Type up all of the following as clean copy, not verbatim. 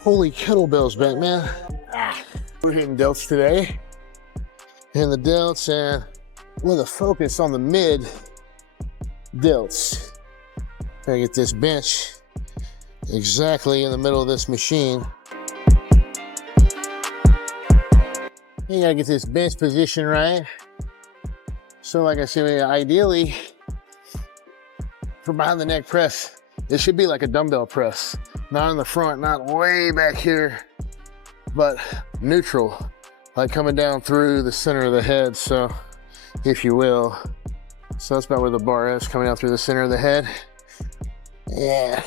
Holy kettlebells back, man. We're hitting delts today. And the delts, and with a focus on the mid delts. Gotta get this bench exactly in the middle of this machine. You gotta get this bench position right. So like I said, ideally, for behind the neck press, it should be like a dumbbell press. Not in the front, not way back here, but neutral, like coming down through the center of the head, so, if you will. So that's about where the bar is, coming out through the center of the head. Yeah.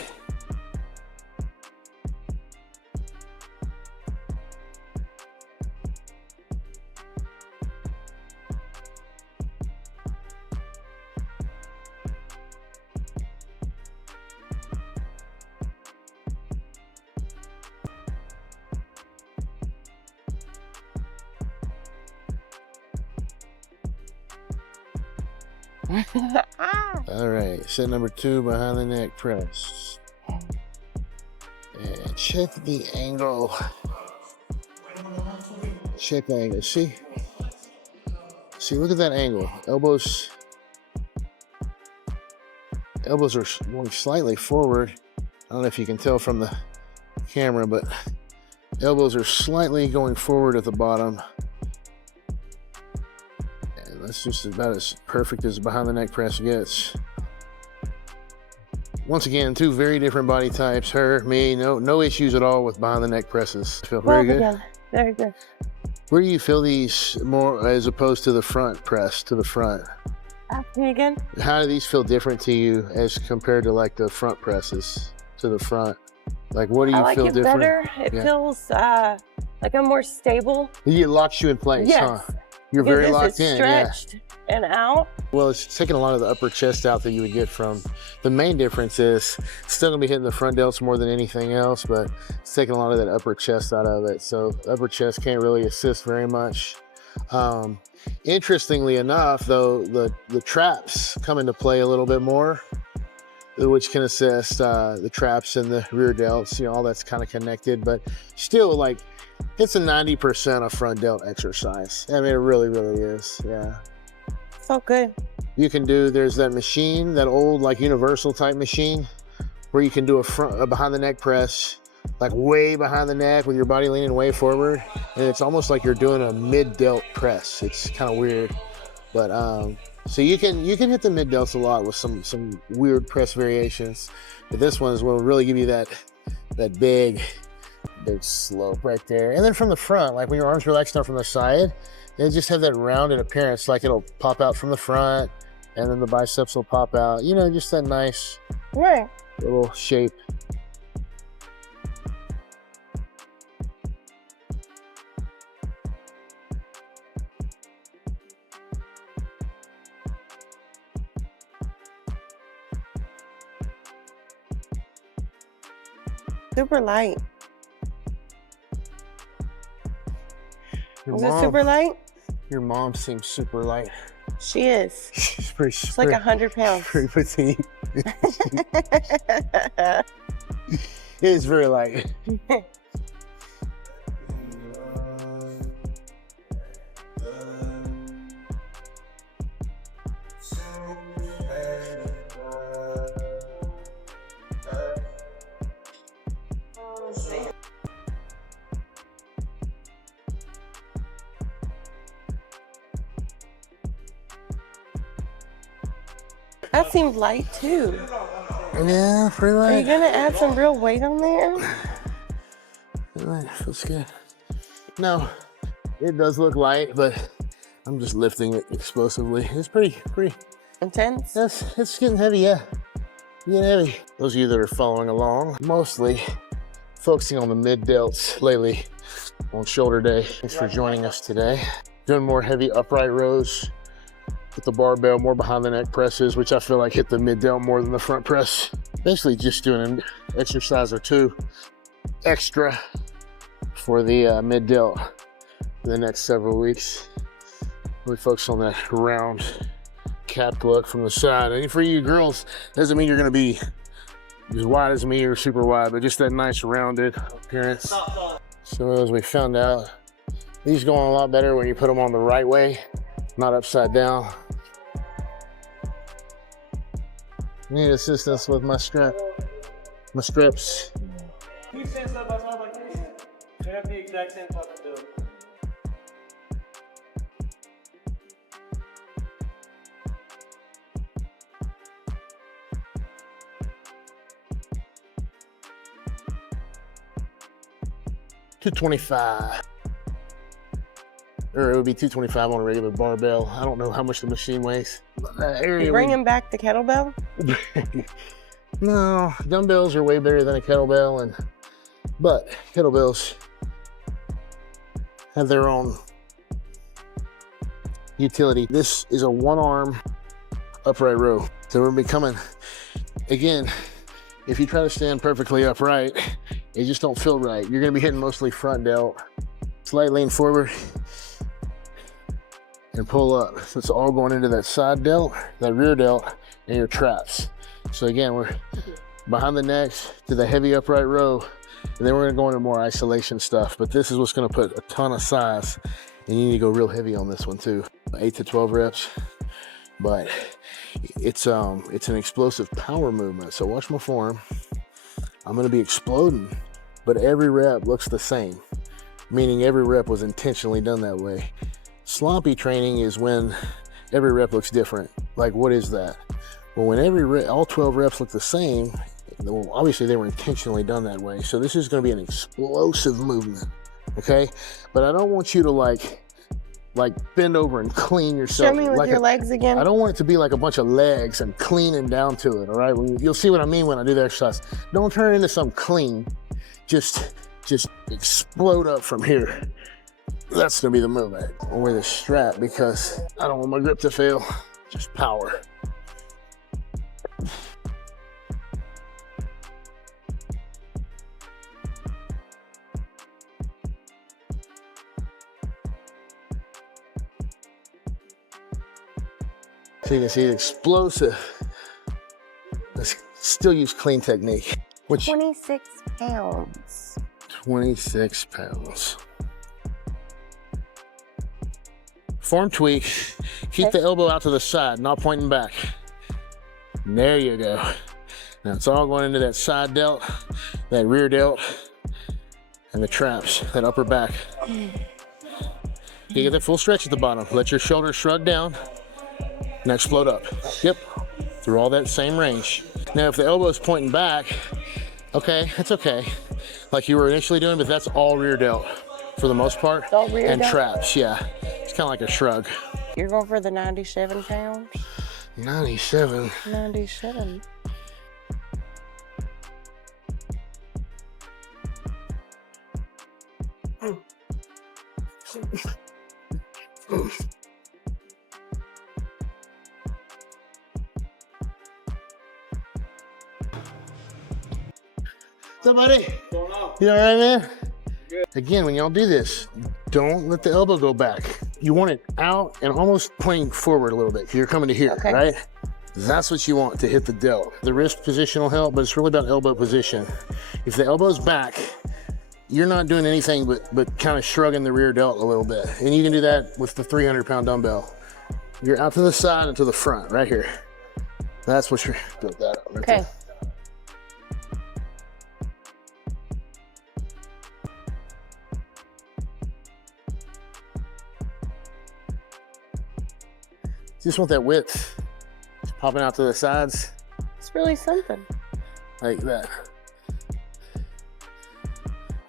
All right, set number 2, behind the neck press. And check the angle. Check the angle. See, look at that angle. Elbows are going slightly forward. I don't know if you can tell from the camera, but elbows are slightly going forward at the bottom. That's just about as perfect as behind the neck press gets. Once again, 2 very different body types. Her, me, no issues at all with behind the neck presses. Feel very good. Again. Very good. Where do you feel these more as opposed to the front press, to the front? Ask me again. How do these feel different to you as compared to like the front presses to the front? Like what do you feel different? I like it better. It feels like I'm more stable. It locks you in place, yes. Huh? You're very locked in, stretched and out. Well, it's taking a lot of the upper chest out that you would get from. The main difference is it's still gonna be hitting the front delts more than anything else, but it's taking a lot of that upper chest out of it. So upper chest can't really assist very much. Interestingly enough, though, the traps come into play a little bit more, which can assist the traps and the rear delts. You know, all that's kind of connected, but still, like, it's a 90% of front delt exercise. I mean, it really, really is. Yeah. Felt good. You can do, there's that machine, that old like universal type machine where you can do a behind the neck press, like way behind the neck with your body leaning way forward. And it's almost like you're doing a mid delt press. It's kind of weird, but so you can hit the mid delts a lot with some weird press variations. But this one is what will really give you that big slope right there. And then from the front, like when your arms relax down from the side, they just have that rounded appearance, like it'll pop out from the front and then the biceps will pop out, you know, just that nice little shape. Super light. Your Is mom, it super light? Your mom seems super light. She is. She's pretty. She's like 100 pounds. Pretty petite. It is very light. That seemed light too. Yeah, pretty light. Are you gonna add some real weight on there? Pretty light, feels good. No, it does look light, but I'm just lifting it explosively. It's pretty intense. It's getting heavy, yeah. Getting heavy. Those of you that are following along, mostly focusing on the mid delts lately on shoulder day. Thanks for joining us today. Doing more heavy upright rows with the barbell, more behind the neck presses, which I feel like hit the mid delt more than the front press. Basically just doing an exercise or 2 extra for the mid delt for the next several weeks. Really focus on that round capped look from the side. And for you girls, doesn't mean you're gonna be as wide as me or super wide, but just that nice rounded appearance. So as we found out, these go on a lot better when you put them on the right way, not upside down. Need assistance with my strips. You stand side by side like this, they have the exact same fucking build. $225, or it would be $225 on a regular barbell. I don't know how much the machine weighs. You bringing back the kettlebell? No, dumbbells are way better than a kettlebell, but kettlebells have their own utility. This is a one-arm upright row. So we're becoming, again, if you try to stand perfectly upright, it just don't feel right. You're gonna be hitting mostly front delt. Slight lean forward and pull up. So it's all going into that side delt, that rear delt, and your traps. So again, we're behind the neck to the heavy upright row, and then we're gonna go into more isolation stuff. But this is what's gonna put a ton of size, and you need to go real heavy on this one too. 8 to 12 reps, but it's an explosive power movement. So watch my form. I'm gonna be exploding, but every rep looks the same, meaning every rep was intentionally done that way. Sloppy training is when every rep looks different. Like, what is that? Well, when all 12 reps look the same, well, obviously they were intentionally done that way. So this is gonna be an explosive movement, okay? But I don't want you to like bend over and clean yourself. Show me with your legs again. I don't want it to be like a bunch of legs and cleaning down to it, all right? You'll see what I mean when I do the exercise. Don't turn it into some clean, just explode up from here. That's gonna be the movement. I'll wear the strap because I don't want my grip to fail. Just power. So you can see it's explosive. Let's still use clean technique. Which 26 pounds. 26 pounds. Form tweak. Keep the elbow out to the side, not pointing back. There you go. Now it's all going into that side delt, that rear delt, and the traps, that upper back. You get that full stretch at the bottom. Let your shoulders shrug down. Now explode up. Yep, through all that same range. Now if the elbow is pointing back, okay, it's okay. Like you were initially doing, but that's all rear delt for the most part. All rear and delt? traps, yeah. It's kind of like a shrug. You're going for the 97 pounds? 97. 97. What's up, buddy? What's going on? You all right, man? Good. Again, when y'all do this, don't let the elbow go back. You want it out and almost pointing forward a little bit. You're coming to here, Okay. right? That's what you want to hit the delt. The wrist position will help, but it's really about elbow position. If the elbow's back, you're not doing anything but kind of shrugging the rear delt a little bit. And you can do that with the 300-pound dumbbell. You're out to the side and to the front, right here. That's what you're, build that up right Okay. there. Just want that width. Just popping out to the sides It's really something. like that.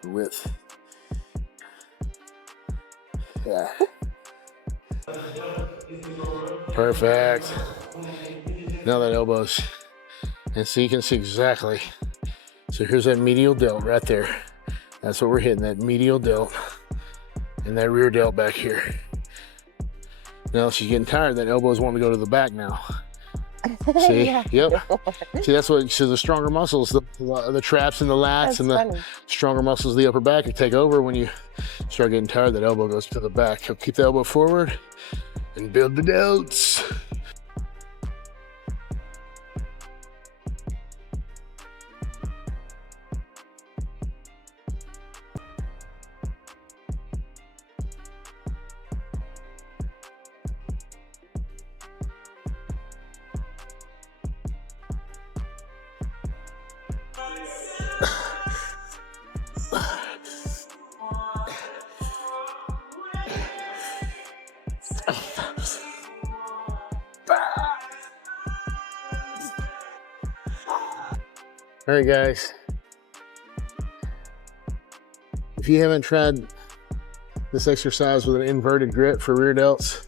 Width. Yeah. Perfect. Now that elbows. And so you can see exactly. So here's that medial delt right there. That's what we're hitting, that medial delt. And that rear delt back here. Now she's getting tired. That elbow's wanting to go to the back now. See? Yeah. Yep. See, that's what. So the stronger muscles, the traps and the lats, That's and the funny. stronger muscles of the upper back, take over. When you start getting tired, that elbow goes to the back. So keep the elbow forward and build the delts. All right, guys. If you haven't tried this exercise with an inverted grip for rear delts,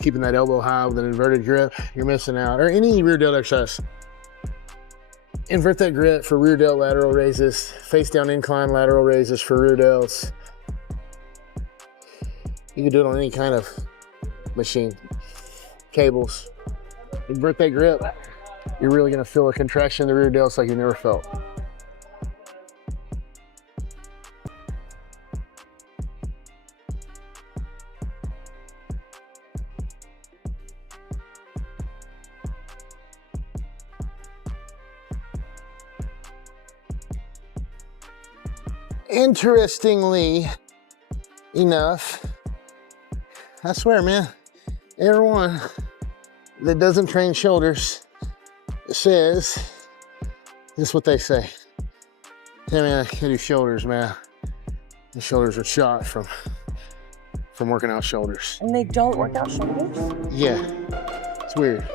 keeping that elbow high with an inverted grip, you're missing out. Or any rear delt exercise. Invert that grip for rear delt lateral raises, face down incline lateral raises for rear delts. You can do it on any kind of machine. Cables. Invert that grip. You're really gonna feel a contraction in the rear delts like you never felt. Interestingly enough, I swear, man, everyone that doesn't train shoulders says this is what they say. Hey man, I can't do shoulders, man. The shoulders are shot from working out shoulders. And they don't work out shoulders? Yeah, it's weird.